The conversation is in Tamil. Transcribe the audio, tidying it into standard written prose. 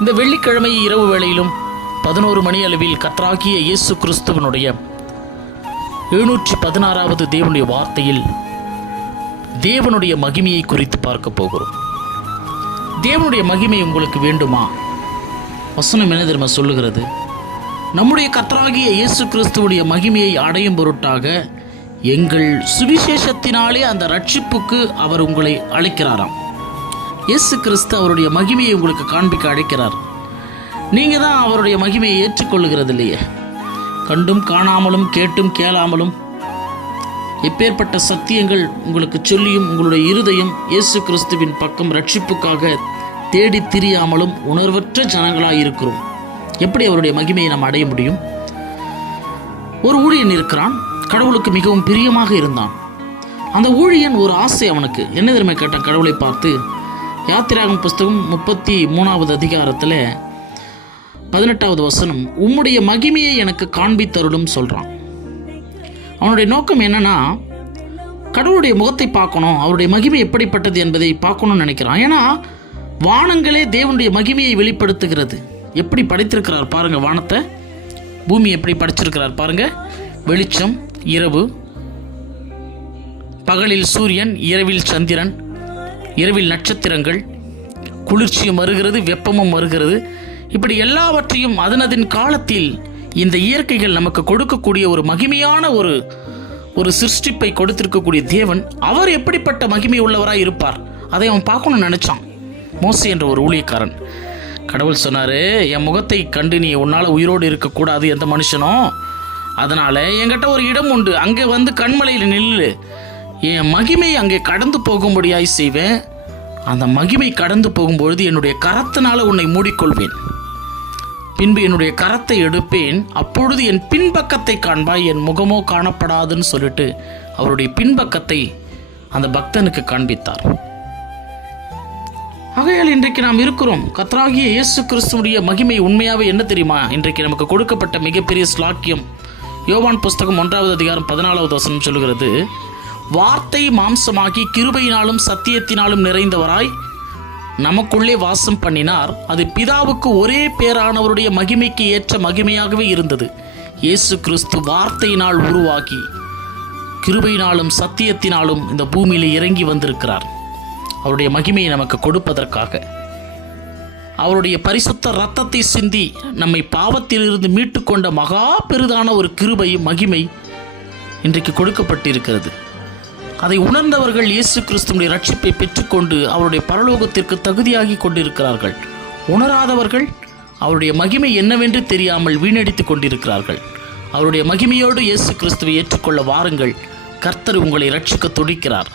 இந்த வெள்ளிக்கிழமை இரவு வேளையிலும் 11 மணி அளவில் கர்த்தராகிய இயேசு கிறிஸ்துவனுடைய 716வது தேவனுடைய வார்த்தையில் தேவனுடைய மகிமையை குறித்து பார்க்க போகிறோம். தேவனுடைய மகிமை உங்களுக்கு வேண்டுமா? வசனம் என்ன தெரியுமா சொல்லுகிறது? நம்முடைய கர்த்தராகிய இயேசு கிறிஸ்துவுடைய மகிமையை அடையும் பொருட்டாக எங்கள் சுவிசேஷத்தினாலே அந்த ரட்சிப்புக்கு அவர் உங்களை அழைக்கிறாராம். இயேசு கிறிஸ்து அவருடைய மகிமையை உங்களுக்கு காண்பிக்க அழைக்கிறார். நீங்கள் தான் அவருடைய மகிமையை ஏற்றுக்கொள்ளுகிறது இல்லையே. கண்டும் காணாமலும் கேட்டும் கேளாமலும் எப்பேற்பட்ட சத்தியங்கள் உங்களுக்கு சொல்லியும் உங்களுடைய இருதயம் இயேசு கிறிஸ்துவின் பக்கம் ரட்சிப்புக்காக தேடி திரியாமலும் உணர்வற்ற ஜனங்களாக இருக்கிறோம். எப்படி அவருடைய மகிமையை நாம் அடைய முடியும்? ஒரு ஊழியன் இருக்கிறான், கடவுளுக்கு மிகவும் பிரியமாக இருந்தான். அந்த ஊழியன் ஒரு ஆசை அவனுக்கு என்ன தெரியுமா கேட்டான்? கடவுளை பார்த்து யாத்திராகமம் புஸ்தகம் 33வது அதிகாரத்தில் 18வது வசனம், உம்முடைய மகிமையை எனக்கு காண்பித்தருளும் சொல்கிறான். அவனுடைய நோக்கம் என்னன்னா, கடவுளுடைய முகத்தை பார்க்கணும், அவருடைய மகிமை எப்படிப்பட்டது என்பதை பார்க்கணும்னு நினைக்கிறான். ஏன்னா வானங்களே தேவனுடைய மகிமையை வெளிப்படுத்துகிறது. எப்படி படைத்திருக்கிறார் பாருங்க, வானத்தை பூமி எப்படி படைச்சிருக்கிறார் பாருங்க. வெளிச்சம், இரவு, பகலில் சூரியன், இரவில் சந்திரன், இரவில் நட்சத்திரங்கள், குளிர்ச்சியும் வருகிறது, வெப்பமும் வருகிறது. இப்படி எல்லாவற்றையும் அதனதின் காலத்தில் இந்த இயற்கைகள் நமக்கு கொடுக்கக்கூடிய ஒரு மகிமையான ஒரு சிருஷ்டிப்பை கொடுத்திருக்கக்கூடிய தேவன், அவர் எப்படிப்பட்ட மகிமை உள்ளவராக இருப்பார் அதை அவன் பார்க்கணும்னு நினைச்சான். மோசே என்ற ஒரு ஊழியக்காரன். கடவுள் சொன்னார், என் முகத்தை கண்டு நீ உன்னால் உயிரோடு இருக்கக்கூடாது எந்த மனுஷனும், அதனால் என்கிட்ட ஒரு இடம் உண்டு, அங்கே வந்து கண்மலையில் நில்லு, என் மகிமை அங்கே கடந்து போகும்படியாய் செய்வேன். அந்த மகிமை கடந்து போகும்பொழுது என்னுடைய கரத்தினால் உன்னை மூடிக்கொள்வேன், பின்பு என்னுடைய கரத்தை எடுப்பேன், அப்பொழுது என் பின்பக்கத்தை காண்பாய், என் முகமோ காணப்படாதுன்னு சொல்லிட்டு அவருடைய பின்பக்கத்தை அந்த பக்தனுக்கு காண்பித்தார். ஆகையால் இன்றைக்கு நாம் இருக்கிறோம். கர்த்தராகிய இயேசு கிறிஸ்துவுடைய மகிமை உண்மையாகவே என்ன தெரியுமா? இன்றைக்கு நமக்கு கொடுக்கப்பட்ட மிகப்பெரிய ஸ்லாக்கியம். யோவான் புஸ்தகம் 1வது அதிகாரம் 14வது வசனம் சொல்லுகிறது, வார்த்தை மாம்சமாகி கிருபையினாலும் சத்தியத்தினாலும் நிறைந்தவராய் நமக்குள்ளே வாசம் பண்ணினார். அது பிதாவுக்கு ஒரே பேரானவருடைய மகிமைக்கு ஏற்ற மகிமையாகவே இருந்தது. இயேசு கிறிஸ்து வார்த்தையினால் உருவாகி கிருபையினாலும் சத்தியத்தினாலும் இந்த பூமியில் இறங்கி வந்திருக்கிறார். அவருடைய மகிமையை நமக்கு கொடுப்பதற்காக அவருடைய பரிசுத்த இரத்தத்தை சிந்தி நம்மை பாவத்திலிருந்து மீட்டு கொண்ட மகா பெரிதான ஒரு கிருபை மகிமை இன்றைக்கு கொடுக்கப்பட்டிருக்கிறது. அதை உணர்ந்தவர்கள் இயேசு கிறிஸ்துவின் ரட்சிப்பை பெற்றுக்கொண்டு அவருடைய பரலோகத்திற்கு தகுதியாகி கொண்டிருக்கிறார்கள். உணராதவர்கள் அவருடைய மகிமை என்னவென்று தெரியாமல் வீணடித்து கொண்டிருக்கிறார்கள். அவருடைய மகிமையோடு இயேசு கிறிஸ்துவை ஏற்றுக்கொள்ள வாருங்கள். கர்த்தர் உங்களை ரட்சிக்க துடிக்கிறார்.